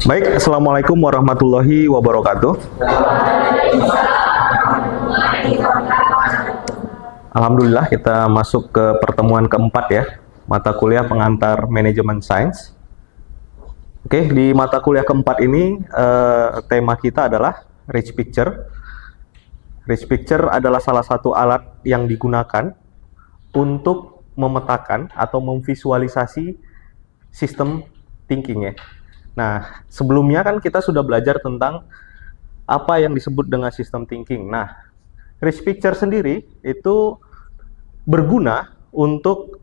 Baik, Assalamualaikum warahmatullahi wabarakatuh. Alhamdulillah kita masuk ke pertemuan keempat ya, mata kuliah pengantar manajemen sains. Oke, di mata kuliah keempat ini tema kita adalah Rich Picture. Rich Picture adalah salah satu alat yang digunakan untuk memetakan atau memvisualisasi sistem thinking ya. Nah, sebelumnya kan kita sudah belajar tentang apa yang disebut dengan sistem thinking. Nah, Rich Picture sendiri itu berguna untuk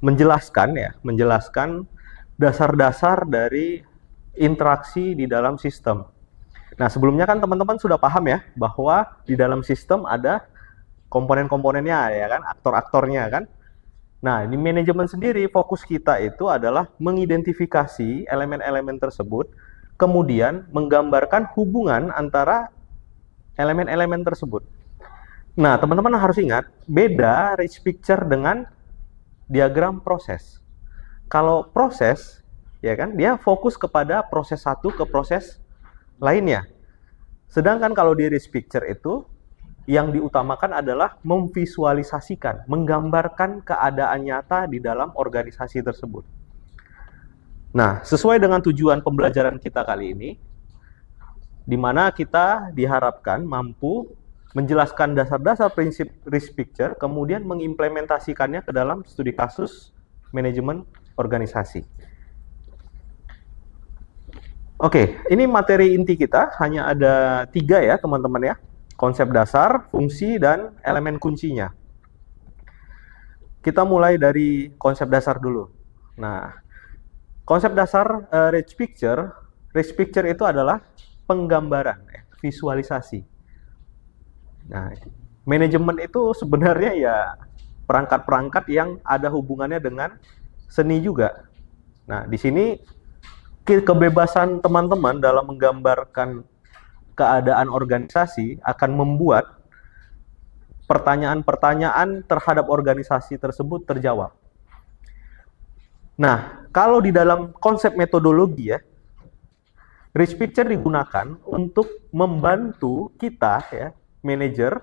menjelaskan dasar-dasar dari interaksi di dalam sistem. Nah, sebelumnya kan teman-teman sudah paham ya bahwa di dalam sistem ada komponen-komponennya ya kan, aktor-aktornya kan. Nah, di manajemen sendiri fokus kita itu adalah mengidentifikasi elemen-elemen tersebut, kemudian menggambarkan hubungan antara elemen-elemen tersebut. Nah, teman-teman harus ingat, beda Rich Picture dengan diagram proses. Kalau proses, ya kan, dia fokus kepada proses satu ke proses lainnya. Sedangkan kalau di Rich Picture itu, yang diutamakan adalah memvisualisasikan, menggambarkan keadaan nyata di dalam organisasi tersebut. Nah, sesuai dengan tujuan pembelajaran kita kali ini, di mana kita diharapkan mampu menjelaskan dasar-dasar prinsip Rich Picture, kemudian mengimplementasikannya ke dalam studi kasus manajemen organisasi. Oke, ini materi inti kita, hanya ada 3 ya teman-teman ya. Konsep dasar, fungsi, dan elemen kuncinya. Kita mulai dari konsep dasar dulu. Nah, konsep dasar Rich Picture itu adalah penggambaran, visualisasi. Nah, manajemen itu sebenarnya ya perangkat-perangkat yang ada hubungannya dengan seni juga. Nah, di sini kebebasan teman-teman dalam menggambarkan keadaan organisasi akan membuat pertanyaan-pertanyaan terhadap organisasi tersebut terjawab. Nah, kalau di dalam konsep metodologi ya, Rich Picture digunakan untuk membantu kita ya, manajer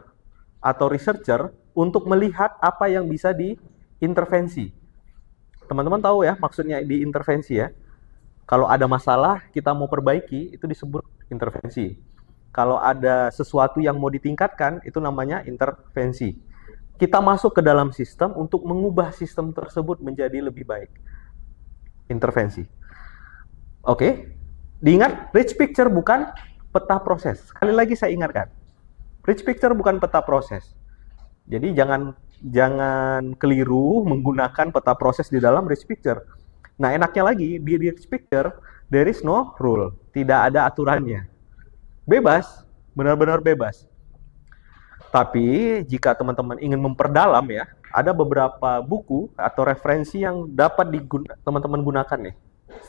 atau researcher untuk melihat apa yang bisa diintervensi. Teman-teman tahu ya maksudnya diintervensi ya. Kalau ada masalah kita mau perbaiki itu disebut intervensi. Kalau ada sesuatu yang mau ditingkatkan, itu namanya intervensi. Kita masuk ke dalam sistem untuk mengubah sistem tersebut menjadi lebih baik. Intervensi. Oke, diingat, Rich Picture bukan peta proses. Sekali lagi saya ingatkan, Rich Picture bukan peta proses. Jadi jangan keliru menggunakan peta proses di dalam Rich Picture. Nah, enaknya lagi, di Rich Picture, there is no rule. Tidak ada aturannya. Bebas, benar-benar bebas. Tapi jika teman-teman ingin memperdalam ya, ada beberapa buku atau referensi yang dapat teman-teman gunakan nih.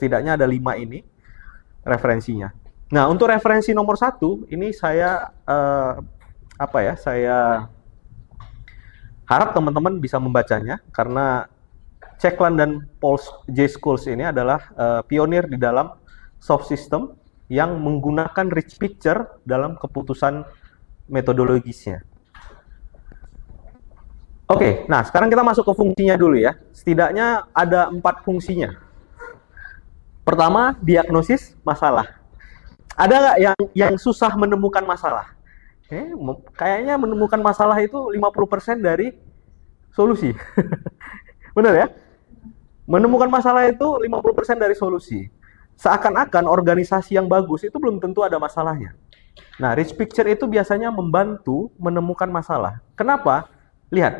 Setidaknya ada 5 ini referensinya. Nah, untuk referensi nomor 1, ini saya saya harap teman-teman bisa membacanya karena Checkland dan Paul J. Scholes ini adalah pionir di dalam soft system yang menggunakan Rich Picture dalam keputusan metodologisnya. Oke, nah sekarang kita masuk ke fungsinya dulu ya. Setidaknya ada 4 fungsinya. Pertama, diagnosis masalah. Ada nggak yang susah menemukan masalah? Kayaknya menemukan masalah itu 50% dari solusi. Benar ya? Menemukan masalah itu 50% dari solusi. Seakan-akan organisasi yang bagus itu belum tentu ada masalahnya. Nah, Rich Picture itu biasanya membantu menemukan masalah. Kenapa? Lihat,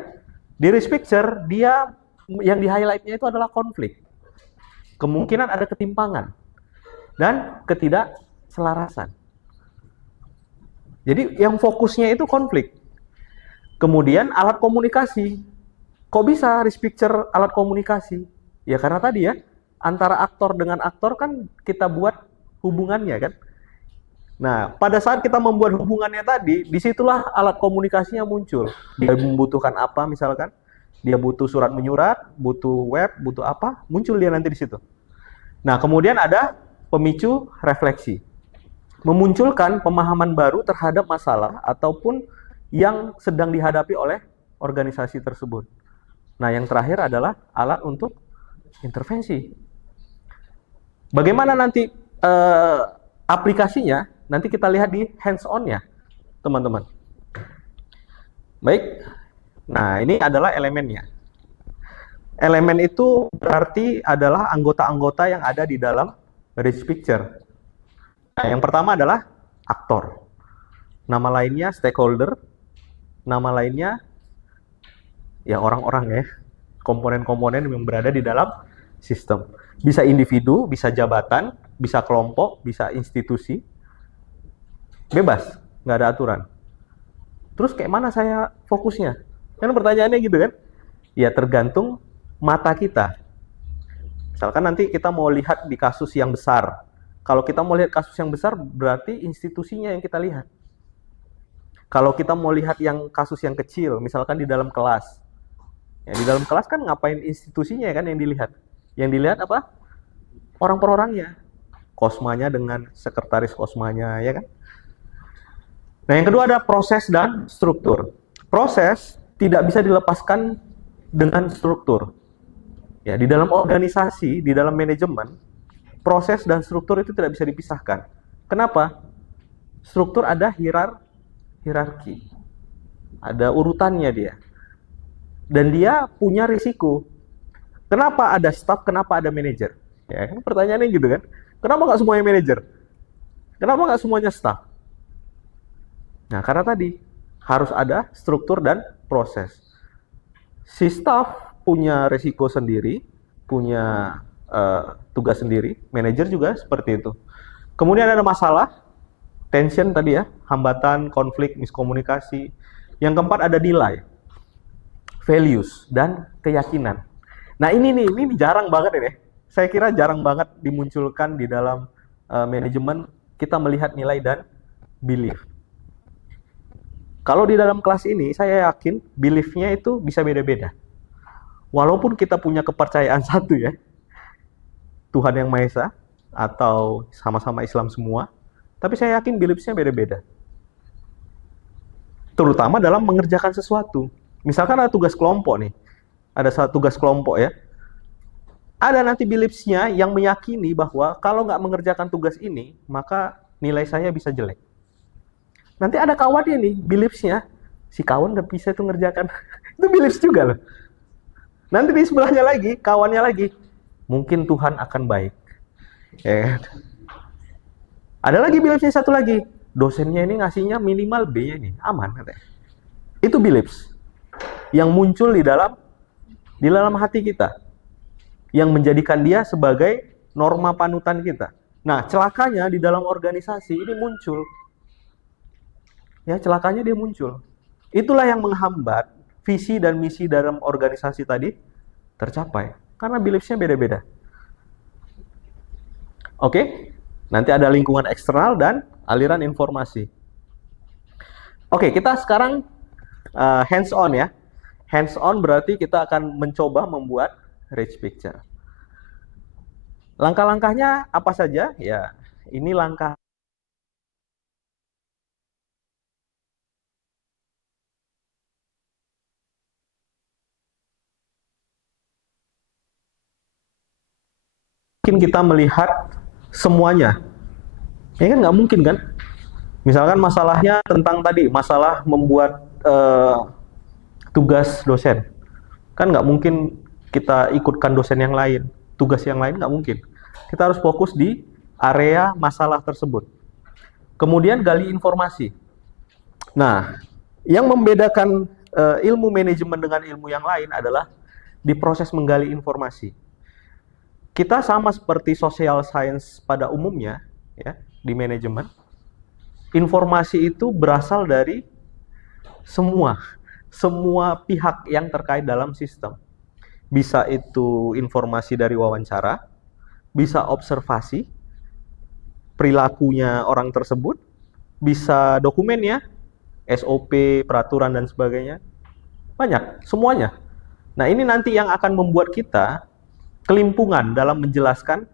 di Rich Picture dia yang di-highlight-nya itu adalah konflik. Kemungkinan ada ketimpangan dan ketidakselarasan. Jadi yang fokusnya itu konflik. Kemudian alat komunikasi. Kok bisa Rich Picture alat komunikasi? Ya karena tadi ya, antara aktor dengan aktor kan kita buat hubungannya kan. Nah, pada saat kita membuat hubungannya tadi, disitulah alat komunikasinya muncul. Dia membutuhkan apa misalkan, dia butuh surat menyurat, butuh web, butuh apa, muncul dia nanti di situ. Nah, kemudian ada pemicu refleksi. Memunculkan pemahaman baru terhadap masalah ataupun yang sedang dihadapi oleh organisasi tersebut. Nah, yang terakhir adalah alat untuk intervensi. Bagaimana nanti aplikasinya? Nanti kita lihat di hands-on-nya, teman-teman. Baik. Nah, ini adalah elemennya. Elemen itu berarti adalah anggota-anggota yang ada di dalam rich picture. Nah, yang pertama adalah aktor. Nama lainnya stakeholder. Nama lainnya ya orang-orang ya. Komponen-komponen yang berada di dalam sistem. Bisa individu, bisa jabatan, bisa kelompok, bisa institusi. Bebas, nggak ada aturan. Terus kayak mana saya fokusnya? Kan pertanyaannya gitu kan? Ya tergantung mata kita. Misalkan nanti kita mau lihat di kasus yang besar. Kalau kita mau lihat kasus yang besar, berarti institusinya yang kita lihat. Kalau kita mau lihat yang kasus yang kecil, misalkan di dalam kelas. Ya, di dalam kelas kan ngapain institusinya kan yang dilihat? Yang dilihat apa? Orang per orangnya. Kosmanya dengan sekretaris kosmanya, ya kan? Nah, yang kedua ada proses dan struktur. Proses tidak bisa dilepaskan dengan struktur. Ya, di dalam organisasi, di dalam manajemen, proses dan struktur itu tidak bisa dipisahkan. Kenapa? Struktur ada hierarki. Ada urutannya dia. Dan dia punya risiko. Kenapa ada staff, kenapa ada manajer? Ya, kan pertanyaannya gitu kan. Kenapa nggak semuanya manajer? Kenapa nggak semuanya staff? Nah, karena tadi harus ada struktur dan proses. Si staff punya risiko sendiri, punya tugas sendiri, manajer juga seperti itu. Kemudian ada masalah, tension tadi ya, hambatan, konflik, miskomunikasi. Yang keempat ada nilai, values, dan keyakinan. Nah ini jarang banget ini. Saya kira jarang banget dimunculkan di dalam manajemen, kita melihat nilai dan belief. Kalau di dalam kelas ini, saya yakin belief-nya itu bisa beda-beda. Walaupun kita punya kepercayaan satu ya, Tuhan Yang Maha Esa, atau sama-sama Islam semua, tapi saya yakin belief-nya beda-beda. Terutama dalam mengerjakan sesuatu. Misalkan ada tugas kelompok nih, ada satu tugas kelompok ya, ada nanti beliefs-nya yang meyakini bahwa kalau nggak mengerjakan tugas ini, maka nilai saya bisa jelek. Nanti ada kawannya nih, beliefs-nya, si kawan nggak bisa itu ngerjakan. Itu beliefs juga loh. Nanti di sebelahnya lagi, kawannya lagi, mungkin Tuhan akan baik. Ya. Ada lagi beliefs-nya satu lagi, dosennya ini ngasihnya minimal B-nya nih, aman. Itu beliefs yang muncul di dalam hati kita, yang menjadikan dia sebagai norma panutan kita. Nah, celakanya di dalam organisasi ini muncul. Ya, celakanya dia muncul. Itulah yang menghambat visi dan misi dalam organisasi tadi tercapai. Karena beliefs-nya beda-beda. Oke, nanti ada lingkungan eksternal dan aliran informasi. Oke, kita sekarang hands-on ya. Hands-on berarti kita akan mencoba membuat rich picture. Langkah-langkahnya apa saja? Ya, ini langkah mungkin kita melihat semuanya. Ya kan nggak mungkin kan? Misalkan masalahnya tentang tadi, masalah membuat tugas dosen. Kan nggak mungkin kita ikutkan dosen yang lain, tugas yang lain nggak mungkin. Kita harus fokus di area masalah tersebut. Kemudian gali informasi. Nah, yang membedakan ilmu manajemen dengan ilmu yang lain adalah di proses menggali informasi. Kita sama seperti social science pada umumnya, ya, di manajemen. Informasi itu berasal dari semua pihak yang terkait dalam sistem. Bisa itu informasi dari wawancara, bisa observasi perilakunya orang tersebut, bisa dokumennya, SOP, peraturan dan sebagainya. Banyak, semuanya. Nah, ini nanti yang akan membuat kita kelimpungan dalam menjelaskan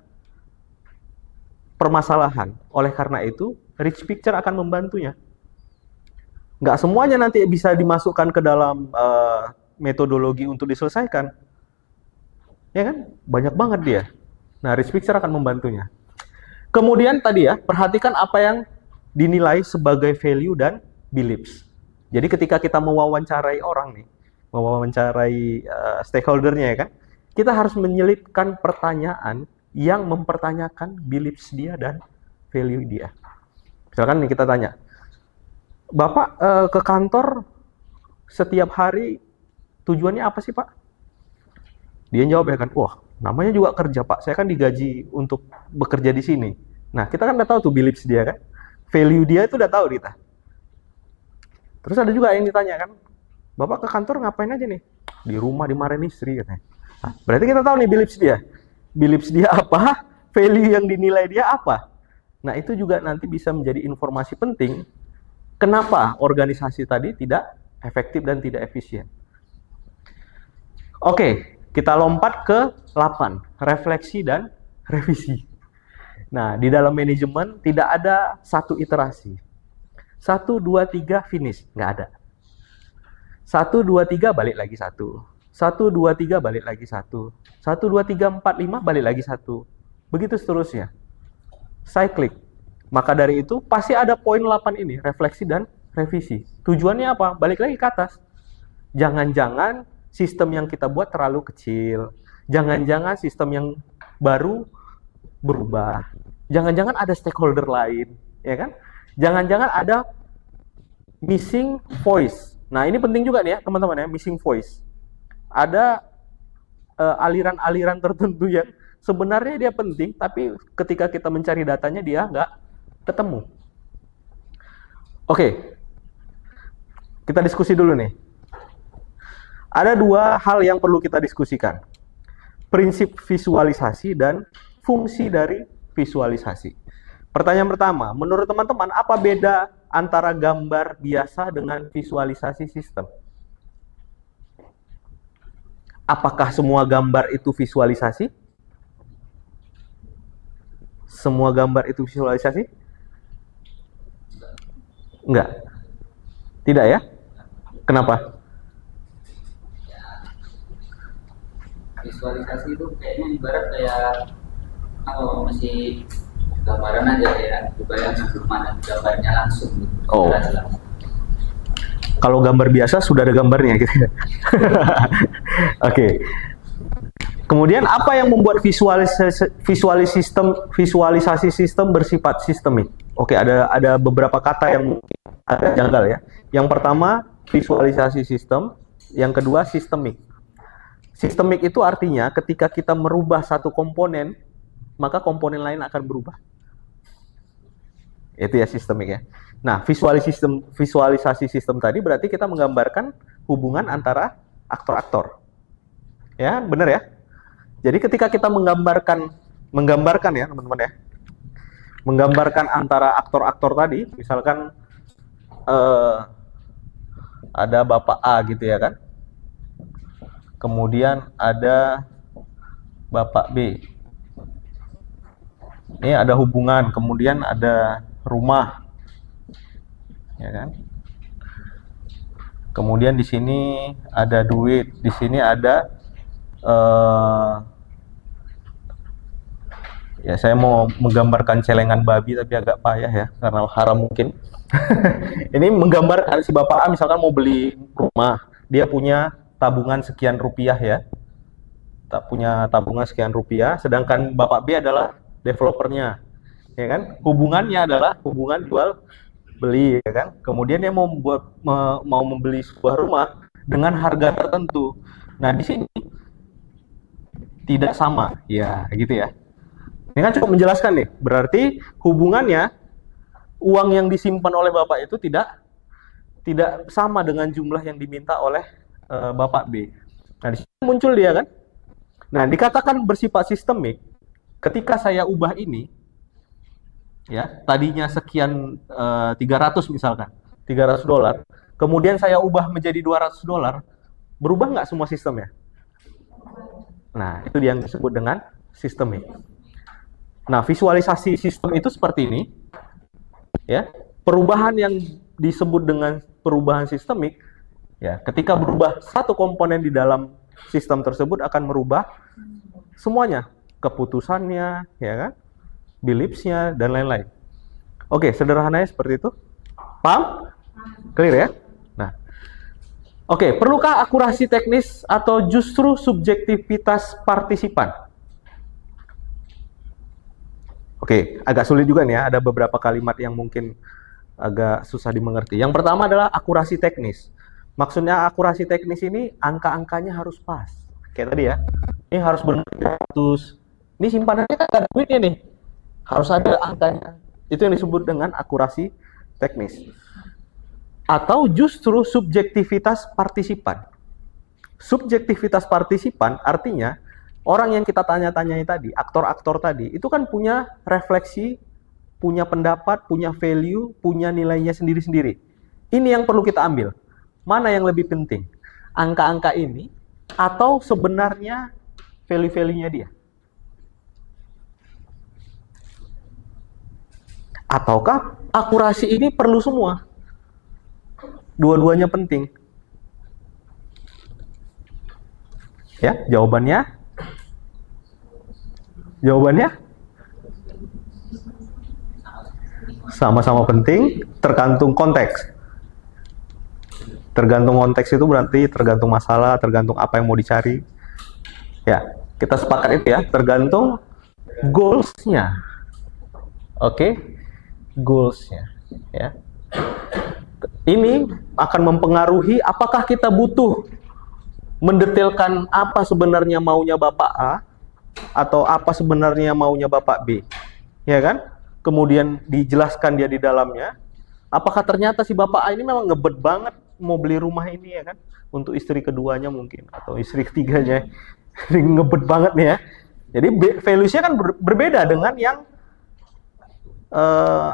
permasalahan. Oleh karena itu, rich picture akan membantunya. Nggak semuanya nanti bisa dimasukkan ke dalam metodologi untuk diselesaikan. Ya kan? Banyak banget dia. Nah, rich picture akan membantunya. Kemudian tadi ya, perhatikan apa yang dinilai sebagai value dan beliefs. Jadi ketika kita mewawancarai orang nih, mewawancarai stakeholdernya ya kan, kita harus menyelipkan pertanyaan yang mempertanyakan beliefs dia dan value dia. Misalkan nih kita tanya, Bapak ke kantor setiap hari tujuannya apa sih Pak? Dia jawab ya kan, wah namanya juga kerja Pak, saya kan digaji untuk bekerja di sini. Nah kita kan udah tahu tuh beliefs dia kan, value dia itu udah tahu kita. Terus ada juga yang ditanya kan, Bapak ke kantor ngapain aja nih? Di rumah dimarahin istri katanya. Nah, berarti kita tahu nih beliefs dia. Beliefs dia apa, value yang dinilai dia apa. Nah itu juga nanti bisa menjadi informasi penting kenapa organisasi tadi tidak efektif dan tidak efisien. Oke, kita lompat ke 8, refleksi dan revisi. Nah, di dalam manajemen tidak ada satu iterasi. 1, 2, 3, finish. Nggak ada. 1, 2, 3, balik lagi 1. 1, 2, 3, balik lagi 1. 1, 2, 3, 4, 5, balik lagi 1. Begitu seterusnya. Cyclic. Maka dari itu, pasti ada poin 8 ini, refleksi dan revisi. Tujuannya apa? Balik lagi ke atas. Jangan-jangan sistem yang kita buat terlalu kecil. Jangan-jangan sistem yang baru berubah. Jangan-jangan ada stakeholder lain, ya kan? Jangan-jangan ada missing voice. Nah, ini penting juga nih ya, teman-teman ya, missing voice. Ada aliran-aliran tertentu yang sebenarnya dia penting, tapi ketika kita mencari datanya dia nggak ketemu. Oke, kita diskusi dulu nih. Ada 2 hal yang perlu kita diskusikan. Prinsip visualisasi dan fungsi dari visualisasi. Pertanyaan pertama, menurut teman-teman apa beda antara gambar biasa dengan visualisasi sistem? Apakah semua gambar itu visualisasi? Semua gambar itu visualisasi? Enggak. Tidak ya? Kenapa? Visualisasi itu kayaknya ibarat kayak masih gambaran aja ya, dibayangkan belum ada gambarnya langsung gitu. Oh. Kalau gambar biasa sudah ada gambarnya gitu. Oke. Kemudian apa yang membuat visualisasi sistem bersifat sistemik? Oke, ada beberapa kata yang agak janggal ya. Yang pertama visualisasi sistem, yang kedua sistemik. Sistemik itu artinya ketika kita merubah satu komponen, maka komponen lain akan berubah. Itu ya sistemik ya. Nah, visualisasi sistem tadi berarti kita menggambarkan hubungan antara aktor-aktor. Ya, benar ya? Jadi ketika kita menggambarkan ya, teman-teman ya. Menggambarkan antara aktor-aktor tadi, misalkan ada Bapak A gitu ya kan. Kemudian ada Bapak B. Ini ada hubungan, kemudian ada rumah. Ya kan? Kemudian di sini ada duit, di sini ada ya saya mau menggambarkan celengan babi tapi agak payah ya karena haram mungkin. Ini menggambarkan si Bapak A misalkan mau beli rumah, dia punya tabungan sekian rupiah ya. Tak punya tabungan sekian rupiah, sedangkan Bapak B adalah developernya. Ya kan? Hubungannya adalah hubungan jual beli ya kan. Kemudian dia mau membeli sebuah rumah dengan harga tertentu. Nah, di sini tidak sama. Ya, gitu ya. Ini kan cukup menjelaskan nih. Berarti hubungannya uang yang disimpan oleh Bapak itu tidak sama dengan jumlah yang diminta oleh Bapak B. Nah, di sini muncul dia kan. Nah, dikatakan bersifat sistemik ketika saya ubah ini ya, tadinya sekian 300 misalkan, $300. Kemudian saya ubah menjadi $200, berubah nggak semua sistemnya? Nah, itu yang disebut dengan sistemik. Nah, visualisasi sistem itu seperti ini. Ya, perubahan yang disebut dengan perubahan sistemik, ya, ketika berubah satu komponen di dalam sistem tersebut akan merubah semuanya, keputusannya, ya kan, beliefs-nya dan lain-lain. Oke, sederhananya seperti itu. Paham? Clear ya? Nah, oke, perlukah akurasi teknis atau justru subjektivitas partisipan? Oke, agak sulit juga nih ya, ada beberapa kalimat yang mungkin agak susah dimengerti. Yang pertama adalah akurasi teknis. Maksudnya akurasi teknis ini angka-angkanya harus pas. Kayak tadi ya, ini harus benar 100. Ini simpanannya kan nggak ada duitnya nih. Harus ada angkanya. Itu yang disebut dengan akurasi teknis. Atau justru subjektivitas partisipan. Subjektivitas partisipan artinya orang yang kita tanya-tanyai tadi, aktor-aktor tadi, itu kan punya refleksi, punya pendapat, punya value, punya nilainya sendiri-sendiri. Ini yang perlu kita ambil. Mana yang lebih penting? Angka-angka ini atau sebenarnya value-value-nya dia? Ataukah akurasi ini perlu semua? Dua-duanya penting. Ya, jawabannya sama-sama penting, tergantung konteks. Tergantung konteks itu berarti tergantung masalah, tergantung apa yang mau dicari. Ya, kita sepakat itu ya, tergantung goals-nya. Oke, goals-nya. Ya. Ini akan mempengaruhi apakah kita butuh mendetailkan apa sebenarnya maunya Bapak A atau apa sebenarnya maunya Bapak B, ya kan? Kemudian dijelaskan dia di dalamnya. Apakah ternyata si Bapak A ini memang ngebet banget mau beli rumah ini, ya kan? Untuk istri keduanya mungkin atau istri ketiganya, ngebet banget nih ya. Jadi values-nya kan berbeda dengan yang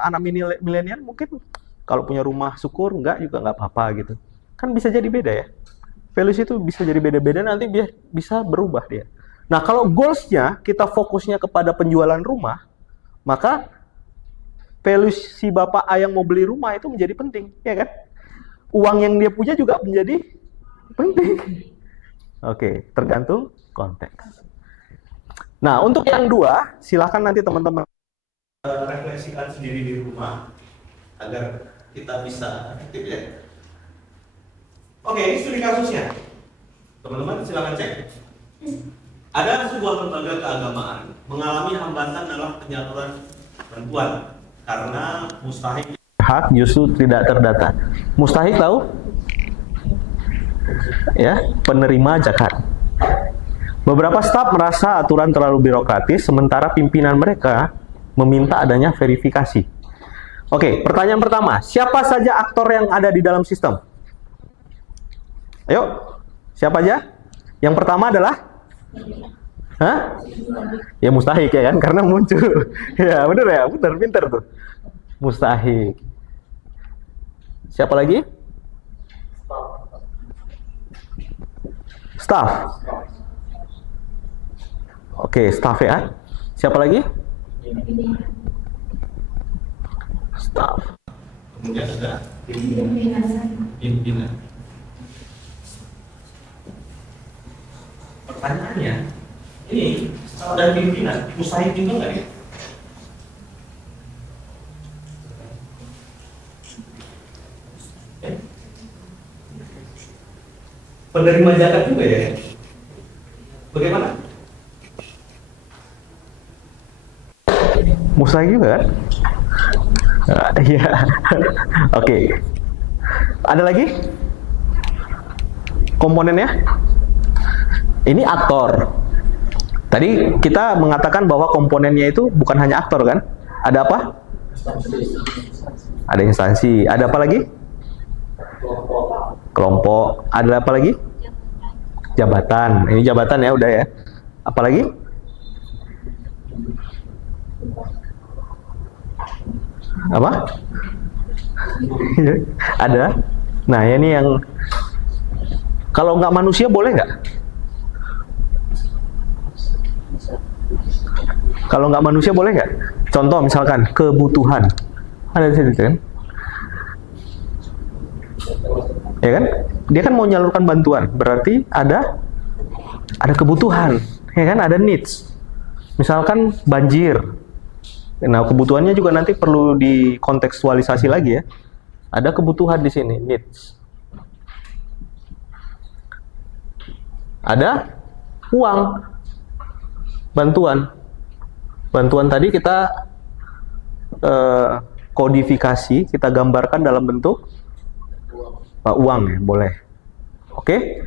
anak milenial mungkin kalau punya rumah syukur, enggak juga nggak apa-apa gitu. Kan bisa jadi beda ya. Values itu bisa jadi beda-beda, nanti bisa berubah dia. Nah, kalau goals-nya kita fokusnya kepada penjualan rumah, maka values si Bapak A yang mau beli rumah itu menjadi penting, ya kan? Uang yang dia punya juga menjadi penting. Oke, tergantung konteks. Nah, untuk yang dua, silakan nanti teman-teman refleksikan sendiri di rumah agar kita bisa efektif ya. Oke, ini studi kasusnya. Teman-teman silakan cek. Ada sebuah lembaga keagamaan mengalami hambatan dalam penyaluran bantuan karena mustahik hak justru tidak terdata. Mustahik tahu? Ya, penerima zakat. Beberapa staf merasa aturan terlalu birokratis, sementara pimpinan mereka meminta adanya verifikasi. Oke, pertanyaan pertama, siapa saja aktor yang ada di dalam sistem? Ayo, siapa aja? Yang pertama adalah ya mustahik ya kan, karena muncul. Ya bener ya, bener, pinter tuh. Mustahik. Siapa lagi? Staff. Oke, staff ya. Siapa lagi? Staff. Kemudian ada pimpinan. Pertanyaannya, ini staff dan pimpinan, mustahik juga nggak ya? Penerima zakat juga ya? Bagaimana? Mustahik juga kan? Iya. Oke. Ada lagi? Komponennya? Ini aktor. Tadi kita mengatakan bahwa komponennya itu bukan hanya aktor kan? Ada apa? Ada instansi. Ada apa lagi? Kelompok. Ada apa lagi? Jabatan. Ini jabatan ya, udah ya. Apa lagi? Apa? Ada. Nah, ini yang kalau nggak manusia boleh nggak? Kalau nggak manusia boleh nggak? Contoh misalkan kebutuhan. Ada di situ kan? Ya kan? Dia kan mau menyalurkan bantuan, berarti ada kebutuhan, ya kan? Ada needs. Misalkan banjir. Nah, kebutuhannya juga nanti perlu dikontekstualisasi lagi ya. Ada kebutuhan di sini, needs. Ada uang, bantuan. Bantuan tadi kita kodifikasi, kita gambarkan dalam bentuk uang ya, boleh. Oke.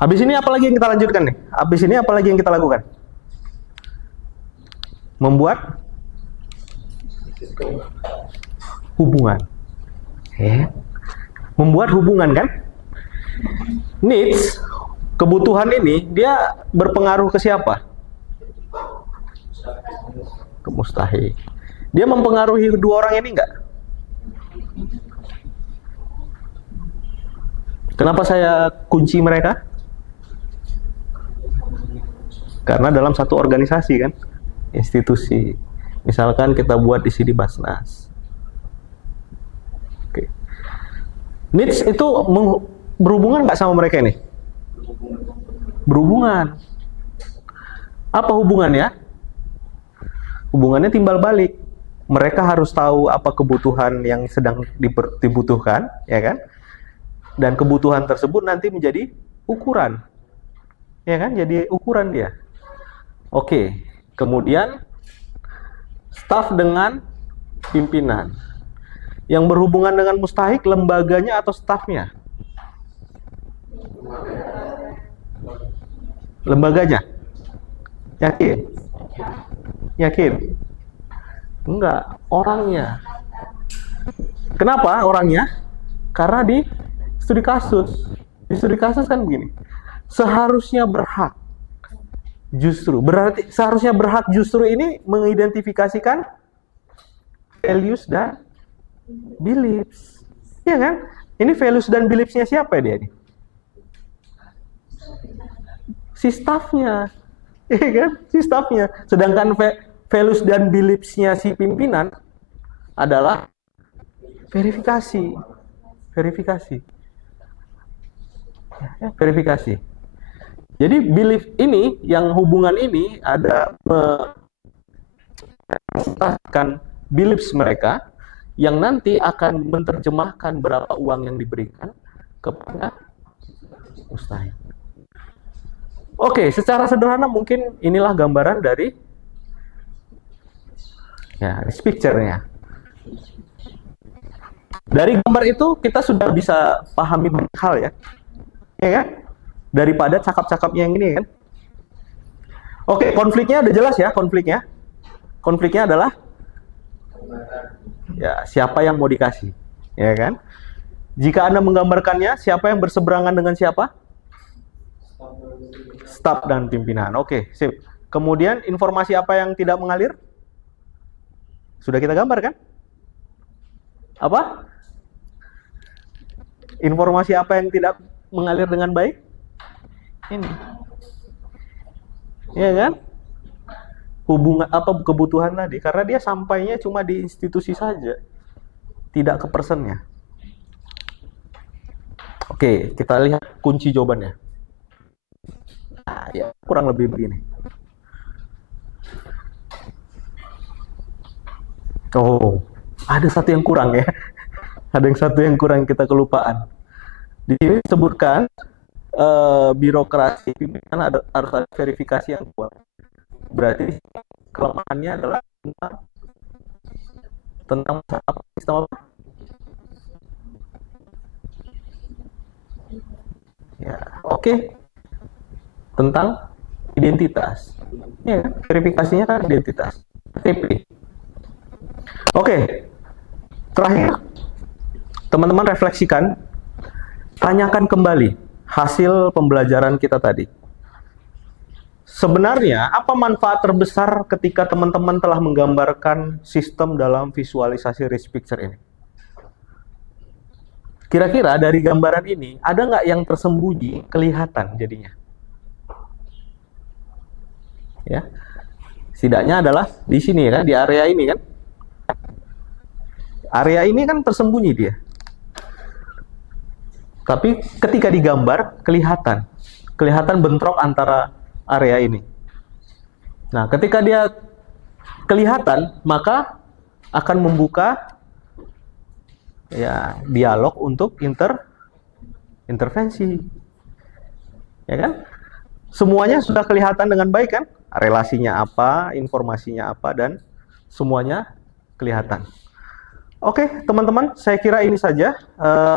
Habis ini apa lagi yang kita lanjutkan nih? Habis ini apa lagi yang kita lakukan? Membuat hubungan. Membuat hubungan kan? Needs, kebutuhan ini dia berpengaruh ke siapa? Ke mustahik. Dia mempengaruhi dua orang ini enggak? Kenapa saya kunci mereka? Karena dalam satu organisasi kan, institusi. Misalkan kita buat di sini Basnas. Oke. Needs itu berhubungan nggak sama mereka ini? Berhubungan. Apa hubungannya? Hubungannya timbal balik. Mereka harus tahu apa kebutuhan yang sedang dibutuhkan, ya kan? Dan kebutuhan tersebut nanti menjadi ukuran. Ya kan? Jadi ukuran dia. Oke. Kemudian staf dengan pimpinan. Yang berhubungan dengan mustahik lembaganya atau stafnya? Lembaganya. Yakin? Yakin? Enggak, orangnya. Kenapa orangnya? Karena di studi kasus. Di studi kasus kan begini. Seharusnya berhak. Justru, berarti seharusnya berhak justru ini mengidentifikasikan values dan beliefs. Ya kan? Ini values dan beliefs-nya siapa dia nih? Si staffnya. Ya kan? Si staffnya. Sedangkan values dan beliefs-nya si pimpinan adalah verifikasi. Verifikasi. Ya, verifikasi. Jadi belief ini, yang hubungan ini ada menetapkan beliefs mereka yang nanti akan menerjemahkan berapa uang yang diberikan kepada mustahik. Oke, secara sederhana mungkin inilah gambaran dari ya, this picture-nya. Dari gambar itu kita sudah bisa pahami banyak hal ya. Ya kan? Daripada cakap-cakapnya yang ini kan. Oke, konfliknya udah jelas ya, konfliknya. Konfliknya adalah ya, siapa yang mau dikasih, ya kan? Jika Anda menggambarkannya, siapa yang berseberangan dengan siapa? Staf dan pimpinan. Oke, sip. Kemudian informasi apa yang tidak mengalir? Sudah kita gambar kan? Apa? Informasi apa yang tidak mengalir dengan baik? Ini. Ya kan? Hubungan apa kebutuhan tadi? Karena dia sampainya cuma di institusi saja. Tidak ke personnya. Oke, kita lihat kunci jawabannya. Nah, ya, kurang lebih begini. Oh, ada satu yang kurang ya. Ada yang satu yang kurang, kita kelupaan. Di sini disebutkan birokrasi pimpinan harus ada verifikasi yang kuat. Berarti kelemahannya adalah tentang apa, sistem apa? Ya, oke. Tentang identitas. Ya, verifikasinya kan identitas. KTP. Oke. Terakhir, teman-teman refleksikan, tanyakan kembali hasil pembelajaran kita tadi. Sebenarnya, apa manfaat terbesar ketika teman-teman telah menggambarkan sistem dalam visualisasi risk picture ini? Kira-kira dari gambaran ini, ada nggak yang tersembunyi kelihatan jadinya? Ya, Setidaknya adalah di sini kan, di area ini kan. Area ini kan tersembunyi dia. Tapi ketika digambar kelihatan bentrok antara area ini. Nah, ketika dia kelihatan, maka akan membuka ya dialog untuk intervensi. Ya kan? Semuanya sudah kelihatan dengan baik kan? Relasinya apa, informasinya apa, dan semuanya kelihatan. Oke, teman-teman, saya kira ini saja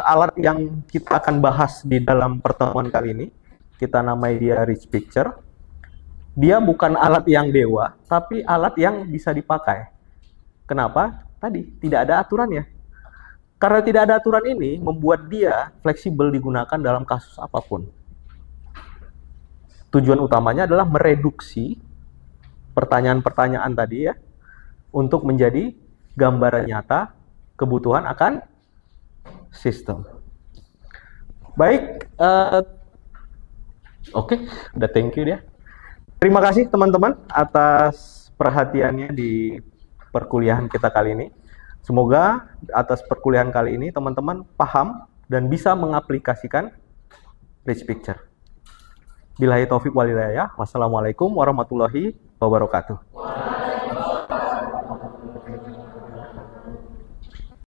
alat yang kita akan bahas di dalam pertemuan kali ini. Kita namai dia Rich Picture. Dia bukan alat yang dewa, tapi alat yang bisa dipakai. Kenapa? Tadi, tidak ada aturannya. Karena tidak ada aturan ini, membuat dia fleksibel digunakan dalam kasus apapun. Tujuan utamanya adalah mereduksi pertanyaan-pertanyaan tadi ya, untuk menjadi gambaran nyata kebutuhan akan sistem. Baik, oke, udah thank you dia. Terima kasih teman-teman atas perhatiannya di perkuliahan kita kali ini. Semoga atas perkuliahan kali ini teman-teman paham dan bisa mengaplikasikan Rich Picture. Billahi taufik wal hidayah. Wassalamualaikum warahmatullahi wabarakatuh.